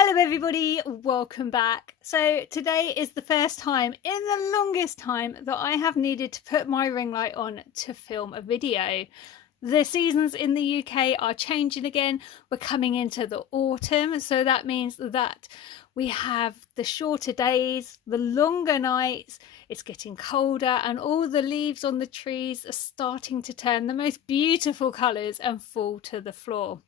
Hello everybody, welcome back. So today is the first time in the longest time that I have needed to put my ring light on to film a video. The seasons in the UK are changing again. We're coming into the autumn, so that means that we have the shorter days, the longer nights, it's getting colder, and all the leaves on the trees are starting to turn the most beautiful colours and fall to the floor.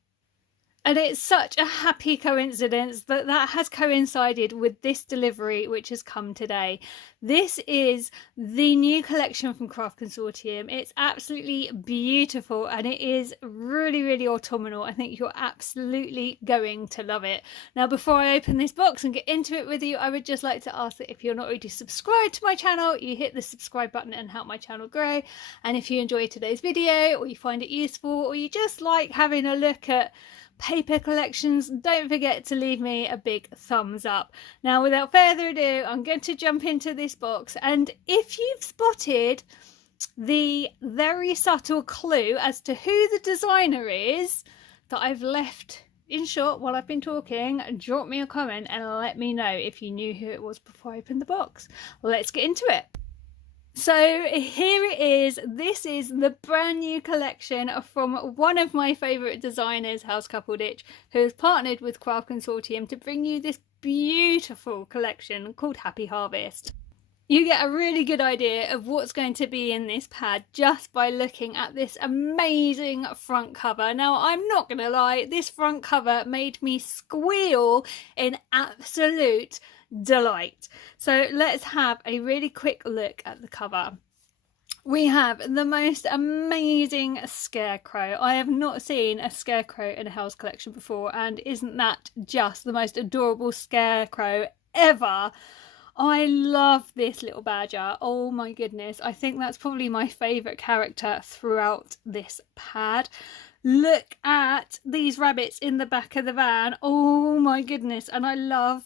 And it's such a happy coincidence that that has coincided with this delivery, which has come today. This is the new collection from Craft Consortium. It's absolutely beautiful and it is really, really autumnal. I think you're absolutely going to love it. Now, before I open this box and get into it with you, I would just like to ask that if you're not already subscribed to my channel, you hit the subscribe button and help my channel grow. And if you enjoyed today's video, or you find it useful, or you just like having a look at paper collections, don't forget to leave me a big thumbs up. Now, without further ado, I'm going to jump into this box, and if you've spotted the very subtle clue as to who the designer is that I've left in short while I've been talking, drop me a comment and let me know if you knew who it was before I opened the box. Let's get into it. So here it is. This is the brand new collection from one of my favourite designers, Helz Cuppleditch, who has partnered with Craft Consortium to bring you this beautiful collection called Happy Harvest. You get a really good idea of what's going to be in this pad just by looking at this amazing front cover. Now, I'm not going to lie, this front cover made me squeal in absolute delight. So let's have a really quick look at the cover. We have the most amazing scarecrow. I have not seen a scarecrow in a Helz collection before, and isn't that just the most adorable scarecrow ever? I love this little badger. Oh my goodness, I think that's probably my favourite character throughout this pad. Look at these rabbits in the back of the van. Oh my goodness, and I love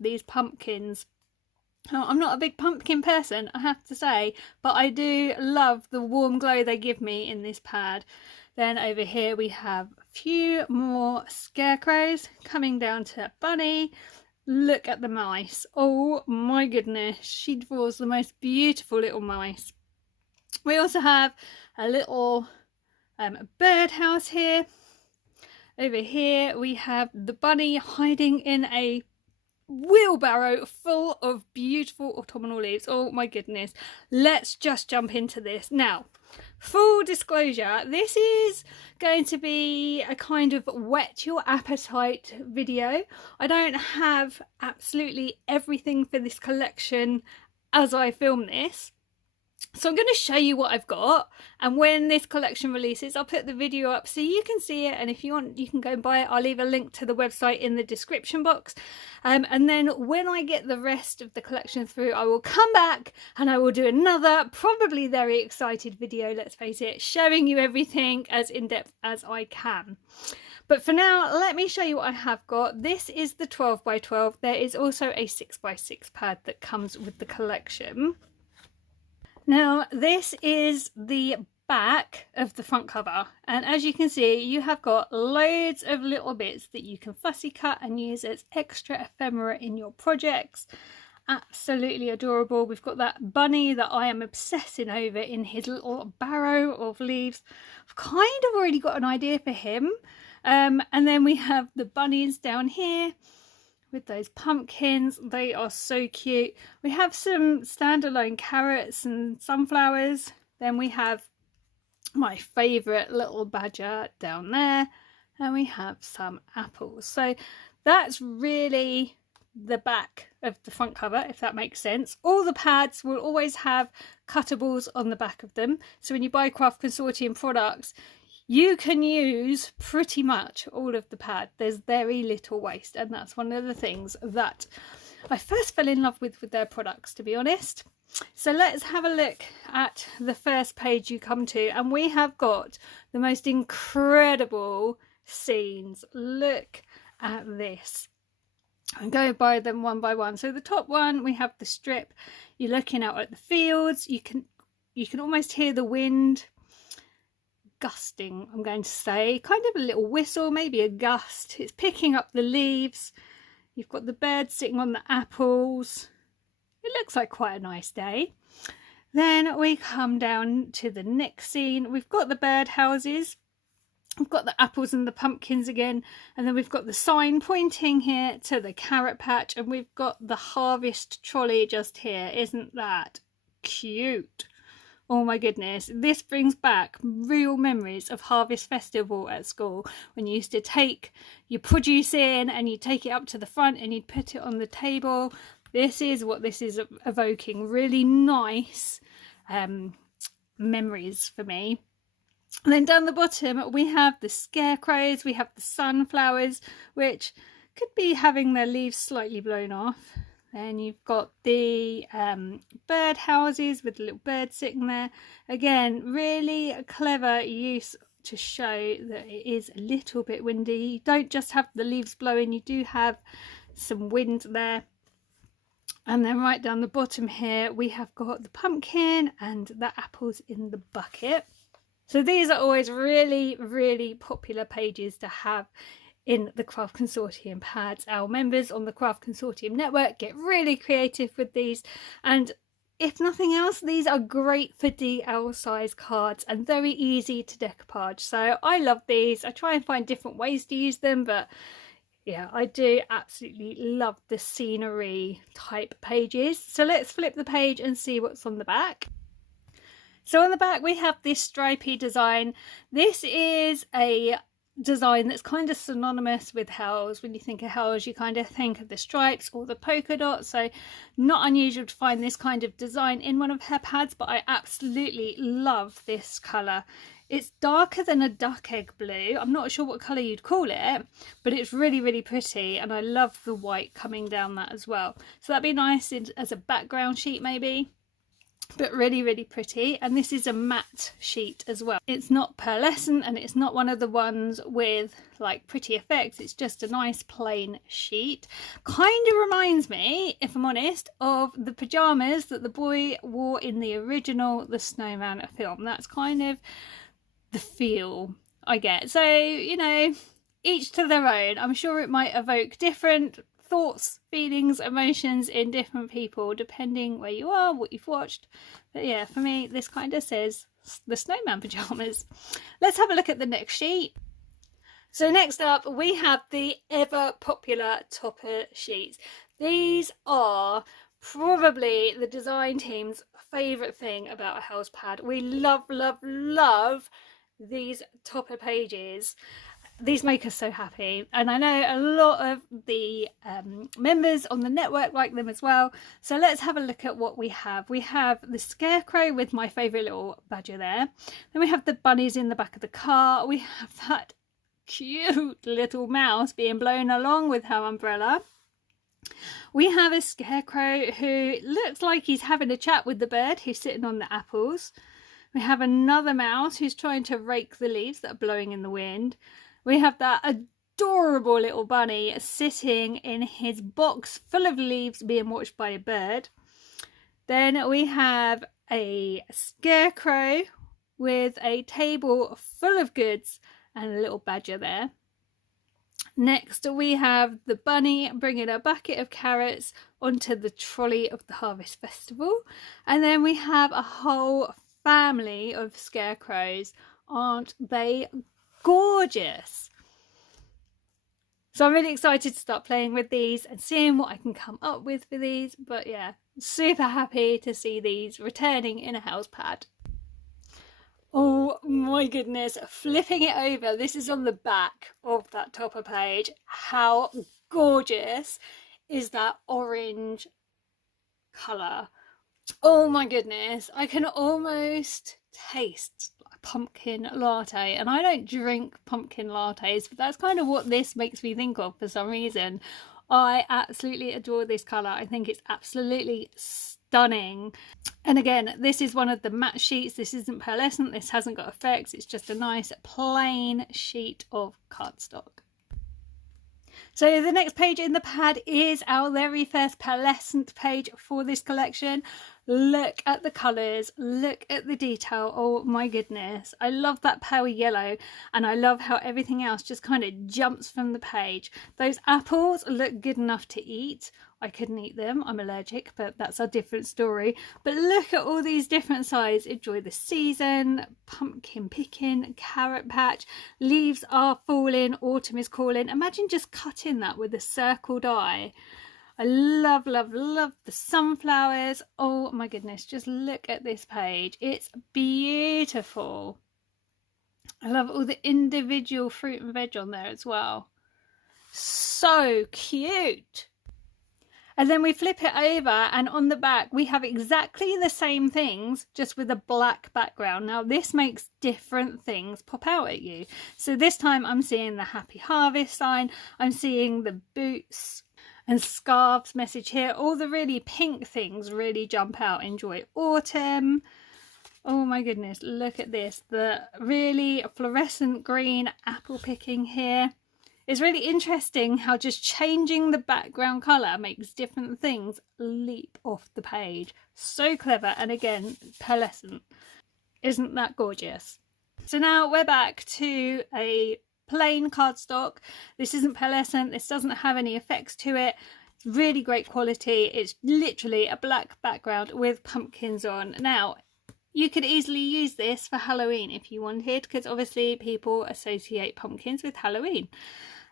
these pumpkins. Now, I'm not a big pumpkin person, I have to say, but I do love the warm glow they give me in this pad. Then over here we have a few more scarecrows coming down to Bunny. Look at the mice. Oh my goodness, she draws the most beautiful little mice. We also have a little birdhouse here. Over here we have the bunny hiding in a wheelbarrow full of beautiful autumnal leaves. Oh my goodness, let's just jump into this now. Full disclosure, this is going to be a kind of whet your appetite video. I don't have absolutely everything for this collection as I film this, so I'm going to show you what I've got, and when this collection releases I'll put the video up so you can see it, and if you want you can go and buy it. I'll leave a link to the website in the description box, and then when I get the rest of the collection through I will come back and I will do another probably very excited video, let's face it, showing you everything as in-depth as I can. But for now, let me show you what I have got. This is the 12x12. There is also a 6x6 pad that comes with the collection. Now, this is the back of the front cover, and as you can see you have got loads of little bits that you can fussy cut and use as extra ephemera in your projects. Absolutely adorable. We've got that bunny that I am obsessing over in his little barrow of leaves. I've kind of already got an idea for him, and then we have the bunnies down here with those pumpkins. They are so cute. We have some standalone carrots and sunflowers. Then we have my favourite little badger down there, and we have some apples. So that's really the back of the front cover, if that makes sense. All the pads will always have cuttables on the back of them, so when you buy Craft Consortium products you can use pretty much all of the pad. There's very little waste, and that's one of the things that I first fell in love with their products, to be honest. So let's have a look at the first page you come to, and we have got the most incredible scenes. Look at this. I'm going to buy them one by one. So the top one, we have the strip. You're looking out at the fields. You can almost hear the wind gusting, I'm going to say, kind of a little whistle, maybe a gust. It's picking up the leaves. You've got the bird sitting on the apples. It looks like quite a nice day. Then we come down to the next scene. We've got the bird houses. We've got the apples and the pumpkins again, and then we've got the sign pointing here to the carrot patch, and we've got the harvest trolley just here. Isn't that cute? Oh my goodness, this brings back real memories of Harvest Festival at school, when you used to take your produce in and you'd take it up to the front and you'd put it on the table. This is what this is evoking. Really nice memories for me. And then down the bottom we have the scarecrows, we have the sunflowers, which could be having their leaves slightly blown off. Then you've got the bird houses with the little bird sitting there. Again, really clever use to show that it is a little bit windy. You don't just have the leaves blowing, you do have some wind there. And then right down the bottom here we have got the pumpkin and the apples in the bucket. So these are always really, really popular pages to have in the Craft Consortium pads. Our members on the Craft Consortium network get really creative with these, and if nothing else, these are great for DL size cards and very easy to decoupage. So I love these. I try and find different ways to use them, but yeah, I do absolutely love the scenery type pages. So let's flip the page and see what's on the back. So on the back we have this stripy design. This is a design that's kind of synonymous with Helz. When you think of Helz, you kind of think of the stripes or the polka dots, so not unusual to find this kind of design in one of her pads, but I absolutely love this colour. It's darker than a duck egg blue. I'm not sure what colour you'd call it, but it's really, really pretty, and I love the white coming down that as well. So that'd be nice as a background sheet maybe. But really, really pretty. And this is a matte sheet as well. It's not pearlescent and it's not one of the ones with like pretty effects. It's just a nice plain sheet. Kind of reminds me, if I'm honest, of the pyjamas that the boy wore in the original The Snowman film. That's kind of the feel I get. So, you know, each to their own. I'm sure it might evoke different thoughts, feelings, emotions in different people depending where you are, what you've watched. But yeah, for me this kind of says the snowman pajamas. Let's have a look at the next sheet. So next up we have the ever popular topper sheets. These are probably the design team's favourite thing about a Helz pad. We love, love, love these topper pages. These make us so happy, and I know a lot of the members on the network like them as well. So let's have a look at what we have. We have the scarecrow with my favourite little badger there. Then we have the bunnies in the back of the car. We have that cute little mouse being blown along with her umbrella. We have a scarecrow who looks like he's having a chat with the bird who's sitting on the apples. We have another mouse who's trying to rake the leaves that are blowing in the wind. We have that adorable little bunny sitting in his box full of leaves being watched by a bird. Then we have a scarecrow with a table full of goods and a little badger there. Next we have the bunny bringing a bucket of carrots onto the trolley of the Harvest Festival. And then we have a whole family of scarecrows. Aren't they gorgeous? So I'm really excited to start playing with these and seeing what I can come up with for these. But yeah, super happy to see these returning in a Helz pad. Oh my goodness, flipping it over, this is on the back of that topper page. How gorgeous is that orange colour? Oh my goodness, I can almost taste pumpkin latte, and I don't drink pumpkin lattes, but that's kind of what this makes me think of for some reason. I absolutely adore this colour. I think it's absolutely stunning. And again, this is one of the matte sheets. This isn't pearlescent, this hasn't got effects, it's just a nice plain sheet of cardstock. So the next page in the pad is our very first pearlescent page for this collection. Look at the colours, look at the detail. Oh my goodness, I love that pale yellow, and I love how everything else just kind of jumps from the page. Those apples look good enough to eat. I couldn't eat them, I'm allergic, but that's a different story. But look at all these different sides. Enjoy the season, pumpkin picking, carrot patch, leaves are falling, autumn is calling. Imagine just cutting that with a circled eye. I love, love, love the sunflowers. Oh my goodness, just look at this page. It's beautiful. I love all the individual fruit and veg on there as well. So cute. And then we flip it over, and on the back we have exactly the same things, just with a black background. Now this makes different things pop out at you. So this time I'm seeing the Happy Harvest sign, I'm seeing the boots and scarves message here. All the really pink things really jump out. Enjoy autumn. Oh my goodness, look at this. The really fluorescent green apple picking here. It's really interesting how just changing the background colour makes different things leap off the page. So clever, and again, pearlescent. Isn't that gorgeous? So now we're back to a plain cardstock. This isn't pearlescent, this doesn't have any effects to it. It's really great quality. It's literally a black background with pumpkins on. Now, you could easily use this for Halloween if you wanted, because obviously people associate pumpkins with Halloween.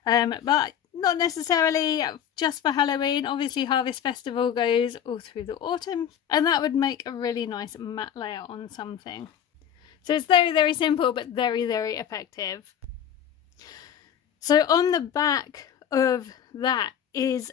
But not necessarily just for Halloween. Obviously Harvest Festival goes all through the autumn, and that would make a really nice matte layer on something. So it's very, very simple, but very, very effective. So on the back of that is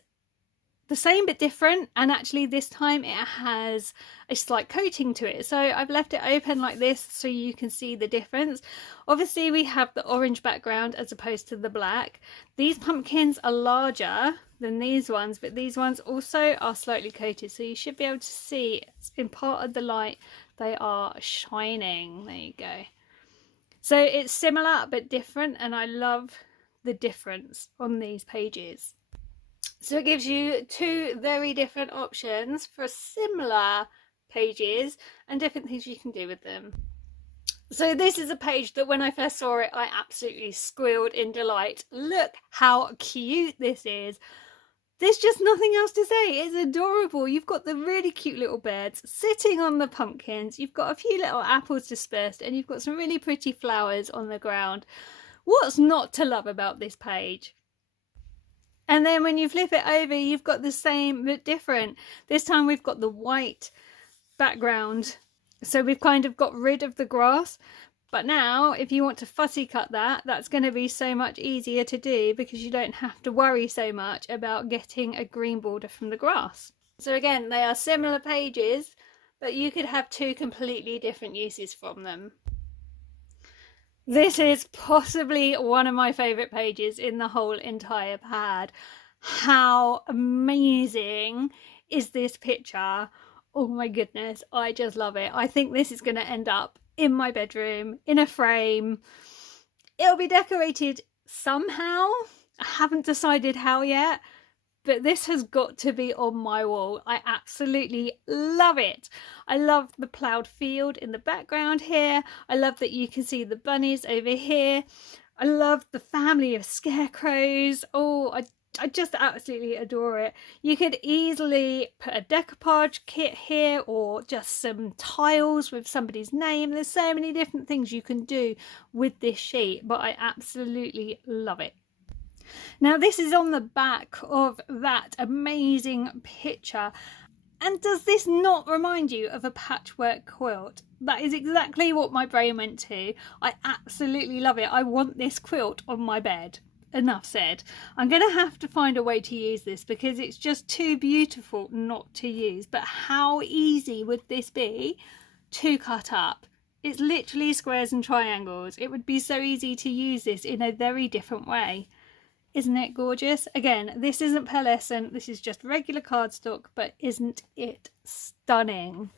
the same but different, and actually this time it has a slight coating to it. So I've left it open like this so you can see the difference. Obviously we have the orange background as opposed to the black. These pumpkins are larger than these ones, but these ones also are slightly coated, so you should be able to see in part of the light they are shining. There you go. So it's similar but different, and I love the difference on these pages. So it gives you two very different options for similar pages and different things you can do with them. So this is a page that when I first saw it, I absolutely squealed in delight. Look how cute this is. There's just nothing else to say. It's adorable. You've got the really cute little birds sitting on the pumpkins. You've got a few little apples dispersed, and you've got some really pretty flowers on the ground. What's not to love about this page? And then when you flip it over, you've got the same but different. This time we've got the white background. So we've kind of got rid of the grass. But now if you want to fussy cut that, that's going to be so much easier to do, because you don't have to worry so much about getting a green border from the grass. So again, they are similar pages, but you could have two completely different uses from them. This is possibly one of my favourite pages in the whole entire pad. How amazing is this picture? Oh my goodness, I just love it. I think this is going to end up in my bedroom, in a frame. It'll be decorated somehow. I haven't decided how yet, but this has got to be on my wall. I absolutely love it. I love the ploughed field in the background here. I love that you can see the bunnies over here. I love the family of scarecrows. Oh, I just absolutely adore it. You could easily put a decoupage kit here, or just some tiles with somebody's name. There's so many different things you can do with this sheet, but I absolutely love it. Now this is on the back of that amazing picture, and does this not remind you of a patchwork quilt? That is exactly what my brain went to. I absolutely love it. I want this quilt on my bed. Enough said. I'm going to have to find a way to use this because it's just too beautiful not to use. But how easy would this be to cut up? It's literally squares and triangles. It would be so easy to use this in a very different way. Isn't it gorgeous? Again, this isn't pearlescent, this is just regular cardstock, but isn't it stunning?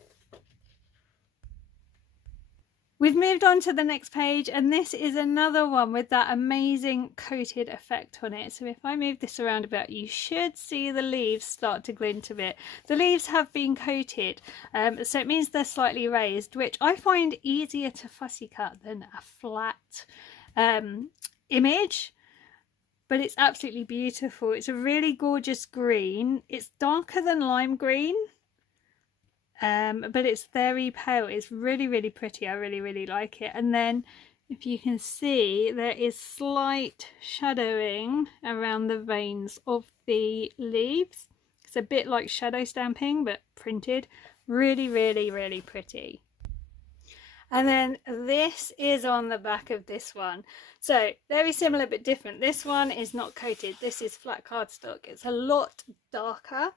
We've moved on to the next page, and this is another one with that amazing coated effect on it. So if I move this around a bit, you should see the leaves start to glint a bit. The leaves have been coated, so it means they're slightly raised, which I find easier to fussy cut than a flat image. But it's absolutely beautiful. It's a really gorgeous green. It's darker than lime green. But it's very pale. It's really, really pretty. I really, really like it. And then if you can see, there is slight shadowing around the veins of the leaves. It's a bit like shadow stamping, but printed. Really, really, really pretty. And then this is on the back of this one. So very similar but different. This one is not coated. This is flat cardstock. It's a lot darker,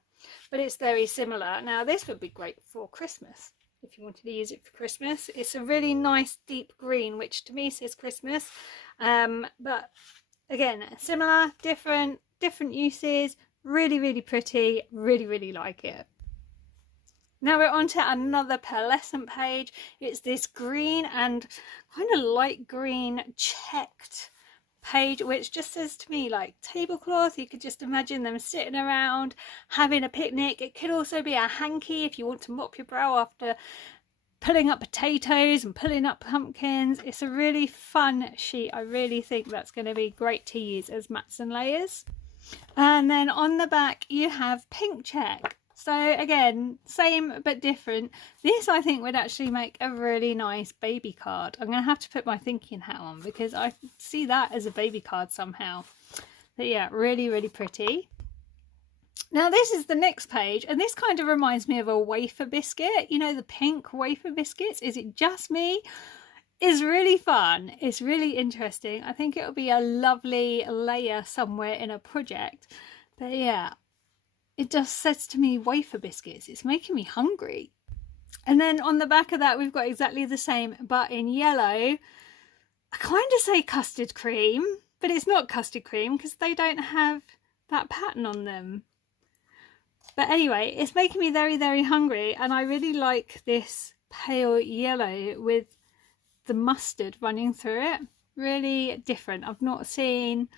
but it's very similar. Now this would be great for Christmas if you wanted to use it for Christmas. It's a really nice deep green, which to me says Christmas. But again, similar, different uses. Really, really pretty. Really, really like it. Now we're on to another pearlescent page. It's this green and kind of light green checked page, which just says to me like tablecloth. You could just imagine them sitting around having a picnic. It could also be a hanky if you want to mop your brow after pulling up potatoes and pulling up pumpkins. It's a really fun sheet. I really think that's going to be great to use as mats and layers. And then on the back you have pink check. So again, same but different. This I think would actually make a really nice baby card. I'm going to have to put my thinking hat on because I see that as a baby card somehow. But yeah, really, really pretty. Now this is the next page, and this kind of reminds me of a wafer biscuit. You know, the pink wafer biscuits. Is it just me? It's really fun. It's really interesting. I think it'll be a lovely layer somewhere in a project. But yeah, it just says to me wafer biscuits. It's making me hungry. And then on the back of that we've got exactly the same but in yellow. I kind of say custard cream, but it's not custard cream because they don't have that pattern on them. But anyway, it's making me very, very hungry, and I really like this pale yellow with the mustard running through it. Really different. I've not seen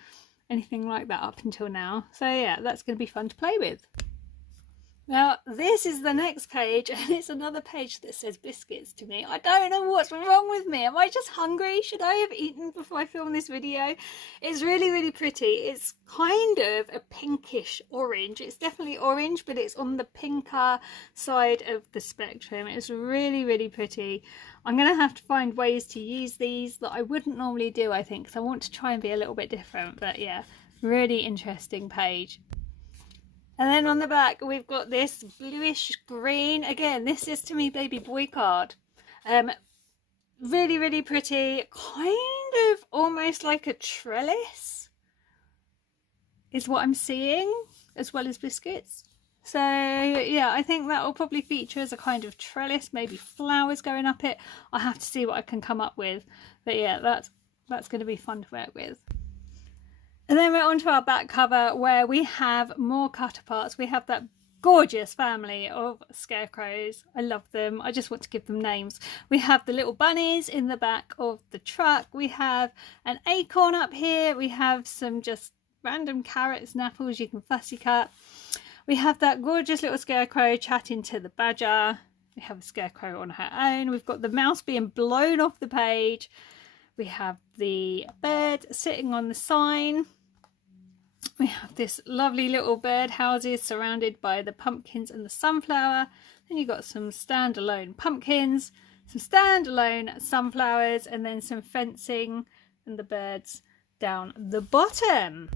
anything like that up until now. So yeah, that's going to be fun to play with. Now this is the next page, and it's another page that says biscuits to me. I don't know what's wrong with me. Am I just hungry? Should I have eaten before I filmed this video? It's really, really pretty. It's kind of a pinkish orange. It's definitely orange, but it's on the pinker side of the spectrum. It's really, really pretty. I'm going to have to find ways to use these that I wouldn't normally do, I think, because I want to try and be a little bit different. But yeah, really interesting page. And then on the back we've got this bluish green. Again, this is to me baby boy card. Really, really pretty. Kind of almost like a trellis is what I'm seeing, as well as biscuits. So yeah, I think that will probably feature as a kind of trellis, maybe flowers going up it. I'll have to see what I can come up with. But yeah, that's going to be fun to work with. And then we're on to our back cover, where we have more cut aparts. We have that gorgeous family of scarecrows. I love them. I just want to give them names. We have the little bunnies in the back of the truck. We have an acorn up here. We have some just random carrots and apples you can fussy cut. We have that gorgeous little scarecrow chatting to the badger. We have a scarecrow on her own. We've got the mouse being blown off the page. We have the bird sitting on the sign. We have this lovely little bird houses surrounded by the pumpkins and the sunflower. Then you've got some standalone pumpkins, some standalone sunflowers, and then some fencing and the birds down the bottom.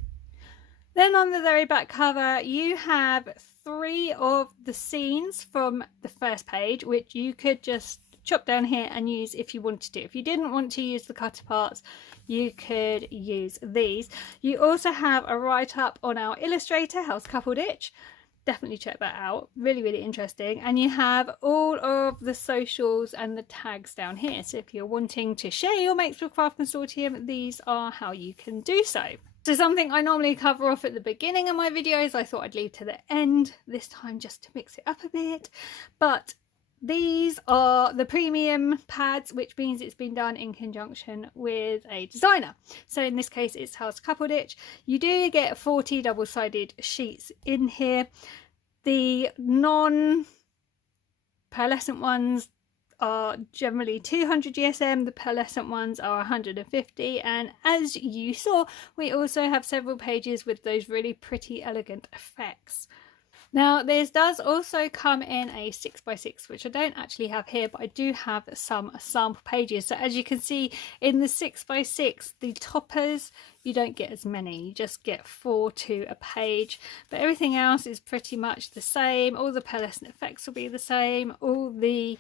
Then on the very back cover you have 3 of the scenes from the first page, which you could just chop down here and use if you wanted to. If you didn't want to use the cut parts, you could use these. You also have a write-up on our illustrator, Helz Cuppleditch. Definitely check that out. Really, really interesting. And you have all of the socials and the tags down here. So if you're wanting to share your Makes with Craft Consortium, these are how you can do so. So something I normally cover off at the beginning of my videos, I thought I'd leave to the end this time just to mix it up a bit. But These are the premium pads, which means it's been done in conjunction with a designer. So in this case, it's Helz Cuppleditch. You do get 40 double-sided sheets in here. The non-pearlescent ones are generally 200 GSM, the pearlescent ones are 150, and as you saw, we also have several pages with those really pretty elegant effects. Now this does also come in a 6x6, which I don't actually have here, but I do have some sample pages. So as you can see in the 6x6, the toppers, you don't get as many, you just get 4 to a page, but everything else is pretty much the same. All the pearlescent effects will be the same, all the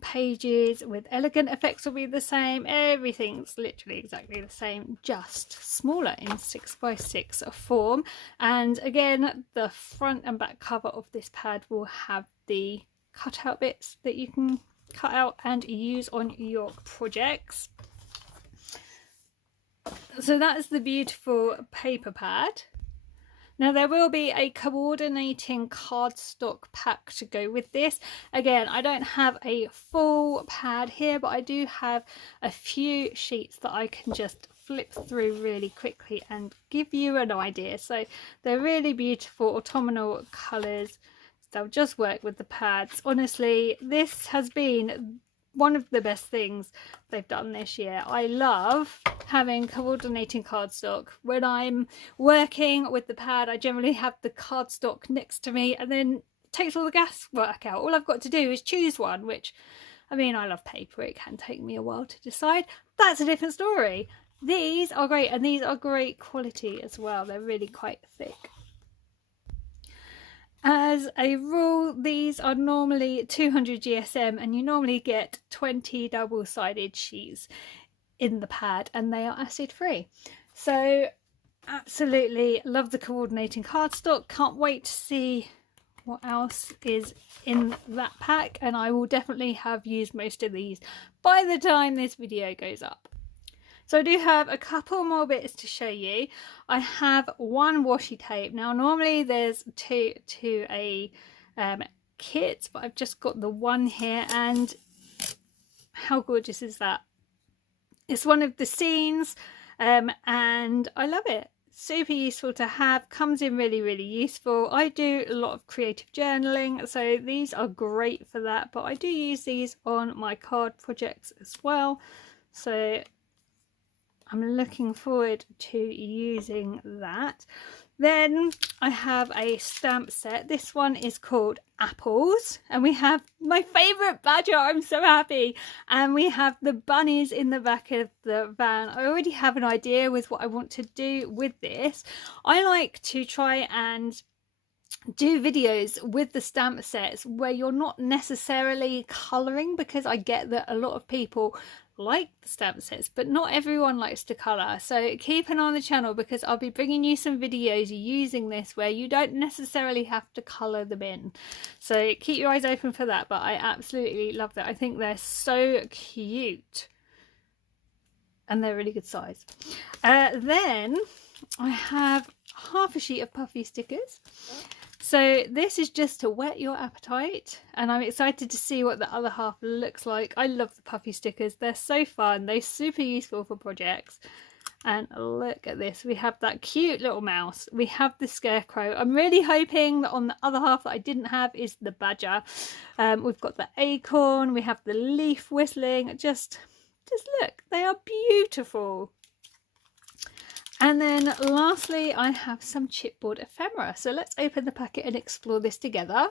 pages with elegant effects will be the same. Everything's literally exactly the same, just smaller in 6x6 form. And again, the front and back cover of this pad will have the cutout bits that you can cut out and use on your projects. So that's the beautiful paper pad. Now there will be a coordinating cardstock pack to go with this. Again, I don't have a full pad here, but I do have a few sheets that I can just flip through really quickly and give you an idea. So they're really beautiful autumnal colours. They'll just work with the pads. Honestly, this has been one of the best things they've done this year. I love having coordinating cardstock. When I'm working with the pad, I generally have the cardstock next to me, and then it takes all the guesswork out. All I've got to do is choose one, which, I mean, I love paper. It can take me a while to decide. That's a different story. These are great, and these are great quality as well. They're really quite thick. As a rule, these are normally 200 GSM, and you normally get 20 double-sided sheets in the pad, and they are acid free. So absolutely love the coordinating cardstock. Can't wait to see what else is in that pack, and I will definitely have used most of these by the time this video goes up. So I do have a couple more bits to show you. I have one washi tape. Now normally there's two to a kit, but I've just got the one here, and how gorgeous is that? It's one of the scenes, and I love it. Super useful to have, comes in really useful. I do a lot of creative journaling, so these are great for that, but I do use these on my card projects as well. So I'm looking forward to using that. Then I have a stamp set. This one is called Apples, and we have my favourite badger. I'm so happy. And we have the bunnies in the back of the van. I already have an idea with what I want to do with this. I like to try and do videos with the stamp sets where you're not necessarily colouring, because I get that a lot of people like the stamp sets, but not everyone likes to colour. So keep an eye on the channel, because I'll be bringing you some videos using this where you don't necessarily have to colour them in. So keep your eyes open for that, but I absolutely love that. I think they're so cute and they're really good size. Then I have half a sheet of puffy stickers. So this is just to whet your appetite, and I'm excited to see what the other half looks like. I love the puffy stickers. They're so fun. They're super useful for projects. And look at this. We have that cute little mouse. We have the scarecrow. I'm really hoping that on the other half that I didn't have is the badger. We've got the acorn. We have the leaf whistling. Just look. They are beautiful. And then lastly, I have some chipboard ephemera. So let's open the packet and explore this together.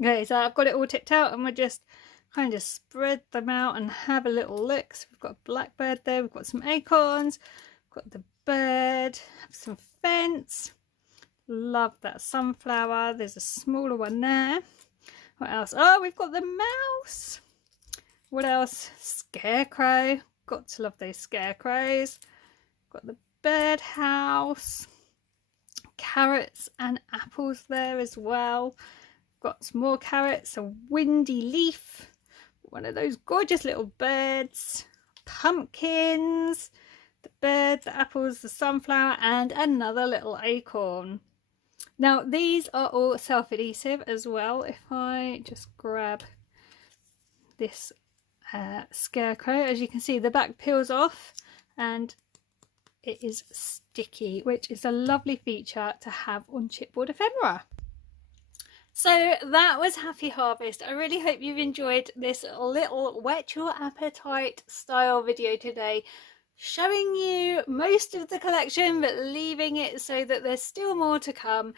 Okay, so I've got it all tipped out, and we'll just kind of spread them out and have a little look. So we've got a blackbird there, we've got some acorns, we've got the bird, some fence. Love that sunflower. There's a smaller one there. What else? Oh, we've got the mouse. What else? Scarecrow. Got to love those scarecrows. Got the birdhouse, carrots and apples there as well. Got some more carrots, a windy leaf, one of those gorgeous little birds, pumpkins, the bird, the apples, the sunflower, and another little acorn. Now these are all self-adhesive as well. If I just grab this scarecrow, as you can see the back peels off and it is sticky, which is a lovely feature to have on chipboard ephemera. So that was Happy Harvest. I really hope you've enjoyed this little whet your appetite style video today, showing you most of the collection but leaving it so that there's still more to come.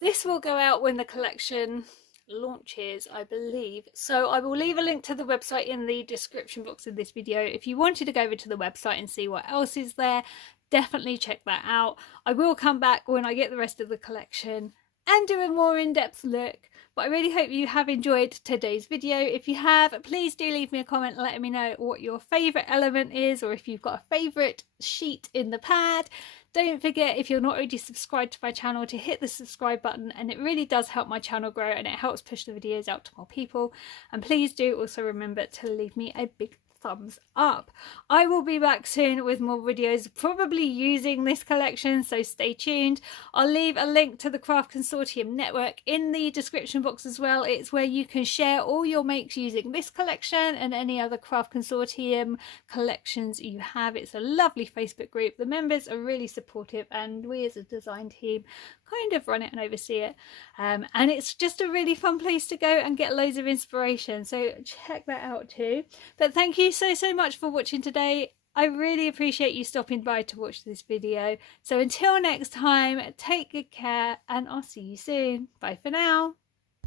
This will go out when the collection launches, I believe, so I will leave a link to the website in the description box of this video. If you wanted to go over to the website and see what else is there, definitely check that out. I will come back when I get the rest of the collection and do a more in-depth look, but I really hope you have enjoyed today's video. If you have, please do leave me a comment letting me know what your favourite element is, or if you've got a favourite sheet in the pad. Don't forget, if you're not already subscribed to my channel, to hit the subscribe button, and it really does help my channel grow and it helps push the videos out to more people. And please do also remember to leave me a big thumbs up. I will be back soon with more videos, probably using this collection, so stay tuned. I'll leave a link to the Craft Consortium network in the description box as well. It's where you can share all your makes using this collection and any other Craft Consortium collections you have. It's a lovely Facebook group. The members are really supportive and we as a design team kind of run it and oversee it, and it's just a really fun place to go and get loads of inspiration, so check that out too. But thank you so much for watching today. I really appreciate you stopping by to watch this video. So until next time, take good care and I'll see you soon. Bye for now.